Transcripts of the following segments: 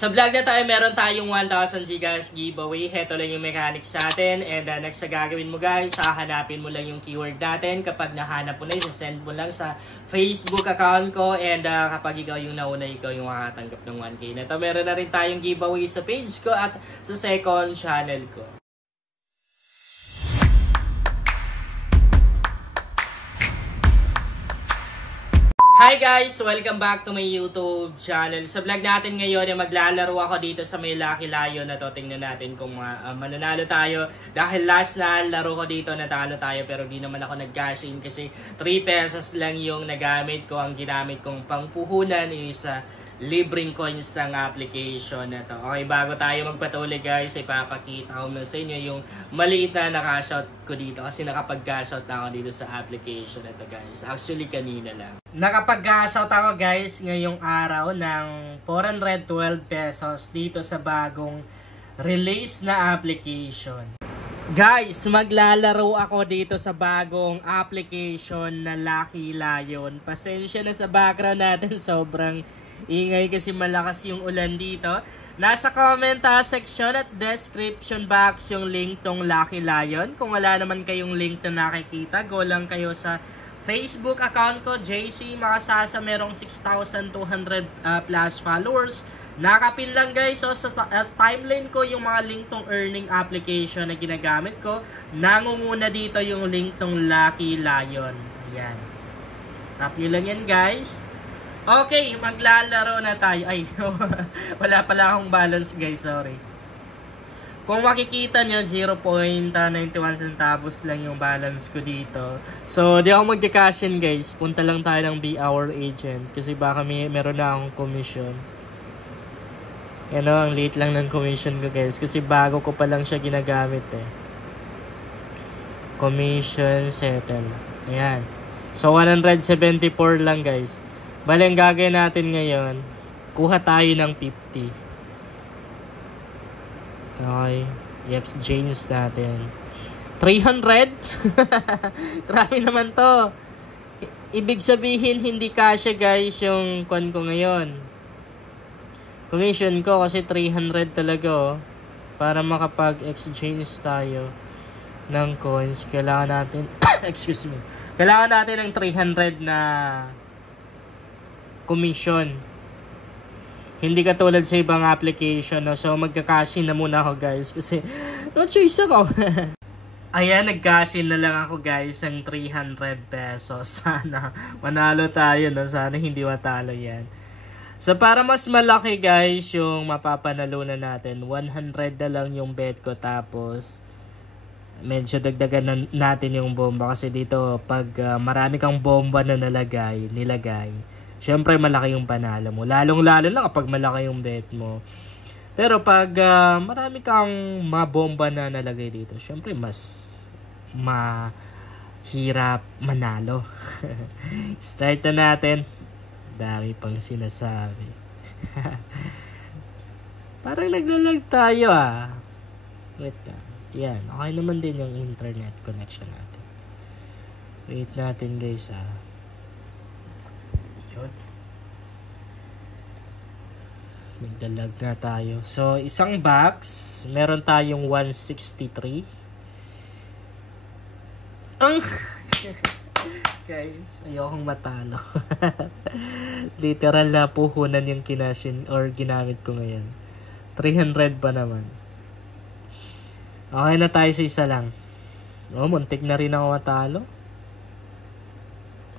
Sa vlog na tayo, meron tayong 1,000 Gcash giveaway. Heto lang yung mechanics sa atin. And next na gagawin mo guys, hahanapin mo lang yung keyword natin. Kapag nahanap mo na, isasend mo lang sa Facebook account ko. And kapag ikaw yung nauna, ikaw yung makatanggap ng 1K na ito. Meron na rin tayong giveaway sa page ko at sa second channel ko. Hi guys! Welcome back to my YouTube channel. Sa vlog natin ngayon, maglalaro ako dito sa may Lucky Lion na to. Tingnan natin kung mananalo tayo. Dahil last na laro ko dito, natalo tayo. Pero di naman ako nag-cash in kasi 3 pesos lang yung nagamit ko. Ang ginamit kong pangpuhunan is libreng coins ng application na to. Okay, bago tayo magpatuloy guys, ipapakita ko na sa inyo yung maliit na naka-shot ko dito. Kasi nakapag-cash out na ako dito sa application na to guys. Actually, kanina lang. Nakapag-cash out ako guys ngayong araw ng 412 pesos dito sa bagong release na application. Guys, maglalaro ako dito sa bagong application na Lucky Lion. Pasensya na sa background natin, sobrang ingay kasi malakas yung ulan dito. Nasa comment section at description box yung link tong Lucky Lion. Kung wala naman kayong link na nakikita, go lang kayo sa Facebook account ko, JC Makasasa, merong 6,200 plus followers. Nakapin lang guys, so sa timeline ko yung mga link tong earning application na ginagamit ko. Nangunguna dito yung link tong Lucky Lion. Ayan. Tap nyo lang yan guys. Okay, maglalaro na tayo. Ay, wala pala akong balance guys, sorry. Kung makikita nyo, 0.91 centavos lang yung balance ko dito. So, di ako mag-cash in guys. Punta lang tayo ng Be Our Agent. Kasi baka meron na akong commission. Yan o, ang late lang ng commission ko guys. Kasi bago ko pa lang siya ginagamit eh. Commission settle. Ayan. So, 174 lang guys. Bale, ang gagawin natin ngayon, kuha tayo ng 50. Okay. I-exchange natin. 300? Grabe naman to. Ibig sabihin, hindi kasya guys yung coin ko ngayon. Commission ko kasi 300 talaga oh. Para makapag-exchange tayo ng coins, kailangan natin, excuse me, kailangan natin ng 300 na commission. Hindi katulad sa ibang application, no? So, magka-cash in na muna ako, guys. Kasi, no choice ako. Ayan, nag-cash in na lang ako, guys, ng 300 pesos. Sana manalo tayo, no? Sana hindi matalo yan. So, para mas malaki, guys, yung mapapanalunan natin, 100 na lang yung bet ko. Tapos, medyo dagdagan natin yung bomba. Kasi dito, pag marami kang bomba na nilagay, syempre malaki yung panalo mo. Lalong-lalo na kapag malaki yung bet mo. Pero pag marami kang mabomba na nalagay dito, syempre mas mahirap manalo. Start na natin. Dami pang sinasabi. Parang naglalag tayo ah. Wait lang. Yan. Okay naman din yung internet connection natin. Wait natin guys ah. Nagdalag na tayo. So, isang box, meron tayong 163. Guys, ayokong matalo. Literal na puhunan yung kinasin or ginamit ko ngayon. 300 pa naman. Okay na tayo sa isa lang. Oh, muntik na rin ako matalo.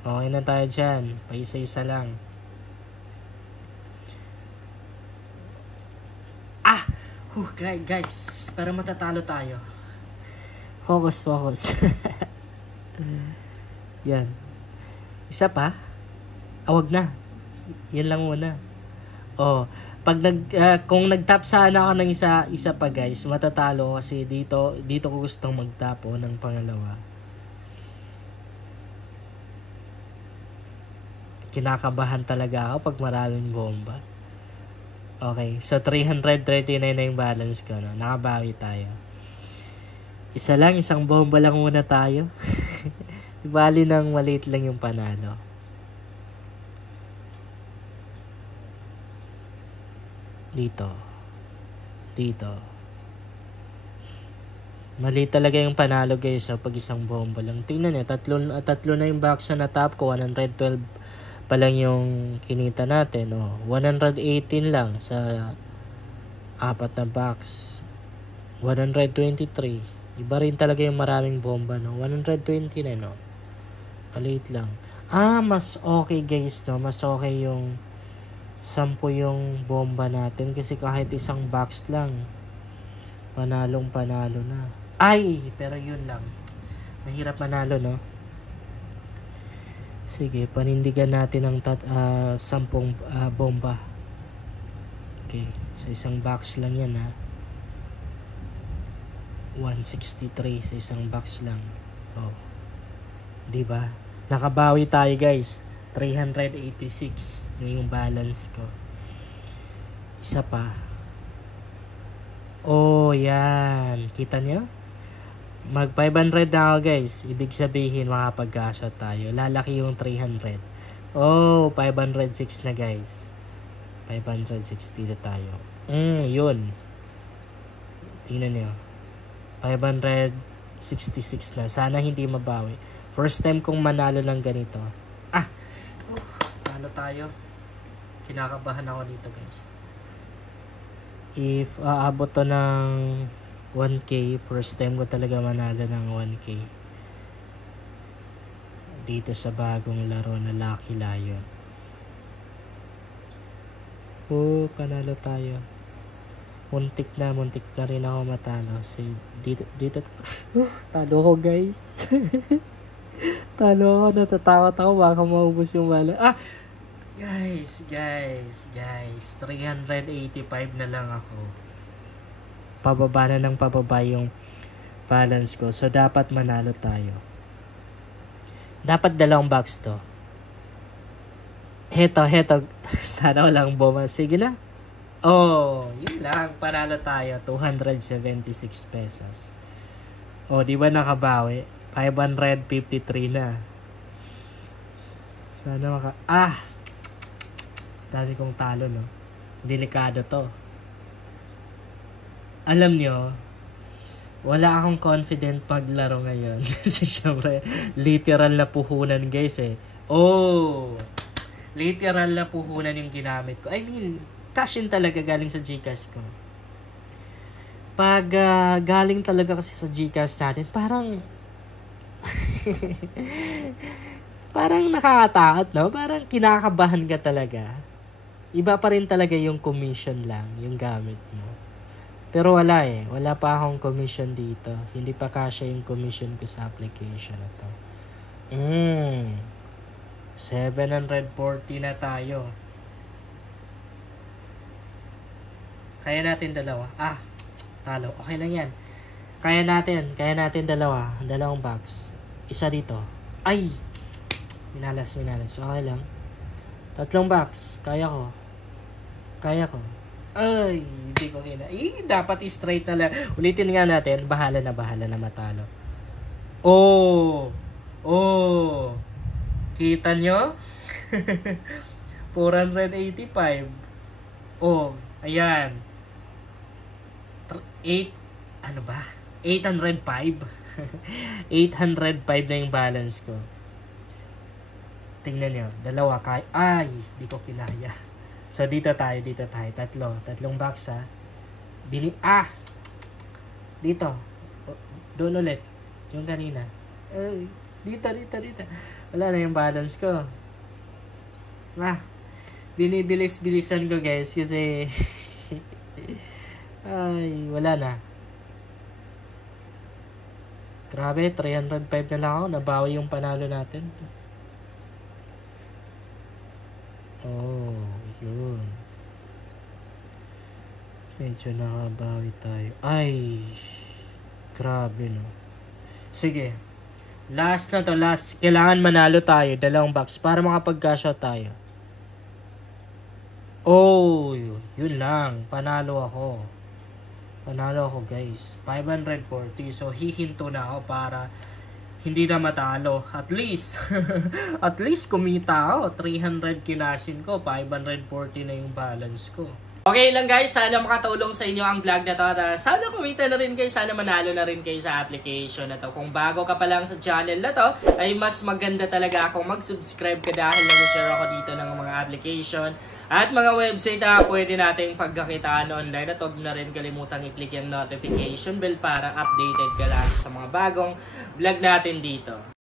Okay na tayo dyan. Pa isa-isa lang. Guys, para matatalo tayo. Focus. Yan. Isa pa? Wag na. Yan lang muna. Oh, kung nag-tap sana ako ng isa pa guys, matatalo kasi dito ko gustong mag-tap ng pangalawa. Kinakabahan talaga ako pag maraming bomba. Okay, so 339 na yung balance ko, no? Nakabawi tayo. Isa lang, isang bomba lang muna tayo. Bali nang maliit lang yung panalo. Dito. Dito. Mali talaga yung panalo guys pag isang bomba lang. Tingnan niyo, tatlo na yung box na natap ko. 112 pa lang yung kinita natin. 118 lang sa apat na box. 123. Iba rin talaga yung maraming bomba, no? 120 na, no? Maliit lang. Mas okay guys, no? Mas okay yung 10 yung bomba natin kasi kahit isang box lang panalo na. Pero yun lang. Mahirap manalo, no? Sige, panindigan natin ang 10 bomba. Okay, so isang box lang yan, ha? 163 sa isang box lang. Diba? Nakabawi tayo guys. 386 na yung balance ko. Isa pa. Yan. Kita nyo? Mag 500 na ako guys. Ibig sabihin makapag-cash tayo. Lalaki yung 300. 506 na guys. 560 na tayo. Yun. Tingnan nyo. 566 na. Sana hindi mabawi. First time kong manalo ng ganito. Ano tayo? Kinakabahan ako dito guys. If aabot to ng 1K, first time ko talaga manalo ng 1K. Dito sa bagong laro na Lucky Lion. Panalo tayo. Muntik na rin ako matalo. Dito. Talo ko guys. Talo ako, natatakot ako. Baka maubos yung bala. Guys. 385 na lang ako. Pababa na ng pababa yung balance ko. So, dapat manalo tayo. Dapat 2 box to. Heto. Sana walang bomba. Sige na. Yun lang. Panalo tayo. 276 pesos. Di ba nakabawi? 553 na. Sana dami kong talo, no? Delikado to. Alam nyo, wala akong confident paglaro ngayon. Kasi syempre, literal na puhunan guys literal na puhunan yung ginamit ko. I mean, cash in talaga galing sa GCash ko. Pag galing talaga kasi sa GCash natin, parang nakakatakot, no? Parang kinakabahan ka talaga. Iba pa rin talaga yung commission lang, yung gamit mo. Pero wala Wala pa akong commission dito. Hindi pa kasya yung commission ko sa application na to. 740 na tayo. Kaya natin 2. Talo. Okay lang yan. Kaya natin 2. 2 box. Isa dito. Minalas. Okay lang. 3 box. Kaya ko. Hindi ko kina. Dapat straight na lang. Ulitin nga natin. Bahala na matalo. Kita nyo? 485. Ayan. 805. 805 na yung balance ko. Tingnan nyo. 2 kaya. Di ko kinaya. So, dito tayo. 3 box, ha. Dito. Doon ulit. Yung kanina. Dito. Wala na yung balance ko. Binibilis-bilisan ko, guys. Kasi, wala na. Grabe, 305 na lang ako. Nabawi yung panalo natin. Yun. Medyo nakabawi tayo. Grabe, no. Sige. Last na to. Kailangan manalo tayo. 2 box para makapag-cash out tayo. Yun lang. Panalo ako, guys. 540. So, hihinto na ako para hindi na matalo. At least kumita ako. 300 kinashin ko. 540 na yung balance ko. Okay lang guys, sana makatulong sa inyo ang vlog na to. Sana kumita na rin kayo, sana manalo na rin kayo sa application na to. Kung bago ka pa lang sa channel na to, ay mas maganda talaga kung mag-subscribe ka dahil nag-share ako dito ng mga application at mga website na pwede nating pagkakitaan online. At huwag na rin kalimutang i-click yung notification bell para updated ka lang sa mga bagong vlog natin dito.